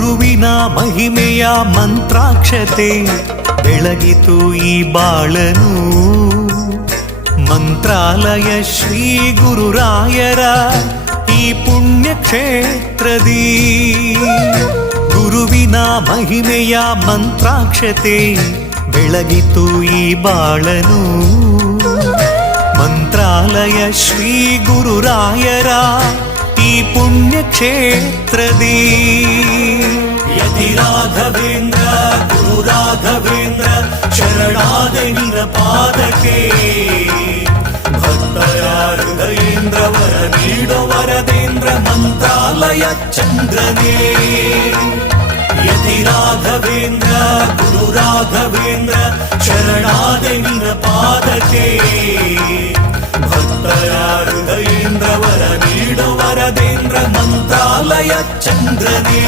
ಗುರುವಿನ ಮಹಿಮೆಯ ಮಂತ್ರಾಕ್ಷತೆ ಬೆಳಗಿತು ಈ ಬಾಳನು. ಮಂತ್ರಾಲಯ ಶ್ರೀ ಗುರುರಾಯರ ಈ ಪುಣ್ಯ ಕ್ಷೇತ್ರದಿ ಗುರುವಿನ ಮಹಿಮೆಯ ಮಂತ್ರಾಕ್ಷತೆ ಬೆಳಗಿತು ಈ ಬಾಳನು. ಮಂತ್ರಾಲಯ ಶ್ರೀ ಗುರುರಾಯರ ಈ ಪುಣ್ಯ ಕ್ಷೇತ್ರದಿ ಯತಿ ರಾಘವೇಂದ್ರ ಗುರು ರಾಘವೇಂದ್ರ ಶರಣಾದೆ ನಿನ ಪಾದಕ್ಕೆ. ಭಕ್ತರ ಹೃದಯೇಂದ್ರ ವರ ನೀಡೋ ವರದೇಂದ್ರ ಮಂತ್ರಾಲಯ ಚಂದ್ರನೇ. ಯತಿ ರಾಘವೇಂದ್ರ ಗುರು ರಾಘವೇಂದ್ರ ಶರಣಾದೆ ನಿನ ಪಾದಕ್ಕೆ. ಭಕ್ತರ ಹೃದಯೇಂದ್ರ ವರ ನೀಡೋ ವರದೇಂದ್ರ ಮಂತ್ರಾಲಯ ಚಂದ್ರನೇ.